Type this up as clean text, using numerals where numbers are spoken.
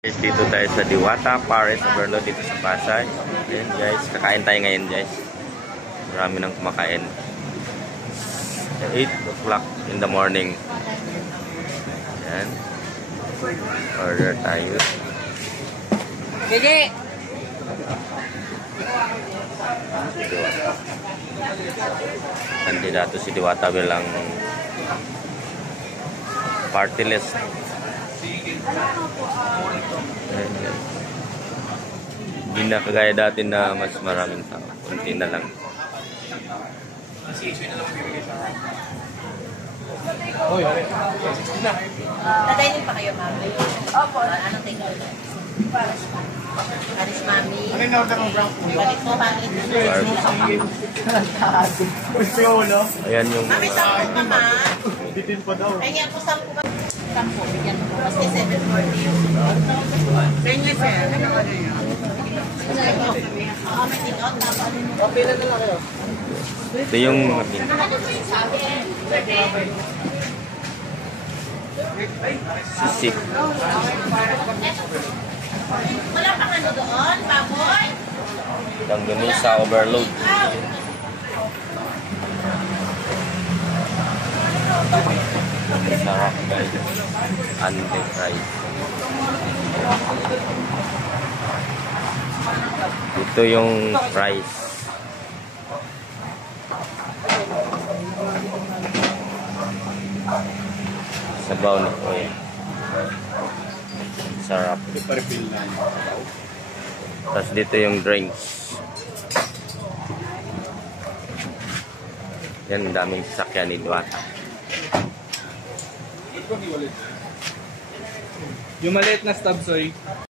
Dito tayo sa Diwata Paris Overload dito sa Pasay. Ayan guys, kakain tayo ngayon guys. Marami nang kumakain. 8 o'clock in the morning. Ayan. Order tayo. Gigi! Kandidato si Diwata bilang party list. Hindi na kagaya dati na mas maraming tao. Kunti na lang. Tatayin pa kayo, mami? Opo. Anong take out? Aris, mami. Ano yung order ng brown food? Balik mo, mami. Ayan yung Mami, 10 pa, ma. Bitin pa daw. Kaya po 10 ba? 10, bigyan mo. Maski 740 yung... Kanya, sir. Ano ba na yun? May take out, mama. Pila na lang kayo. ito yung sisig. Wala pang ano doon, baboy. Langganisa overload. Sarap guys. Anti-fries. Ito yung fries. Sabaw na po yan. Sarap. Tapos dito yung drinks. Yan, daming sasakyan ni Diwata. Yung maliit na stab soy.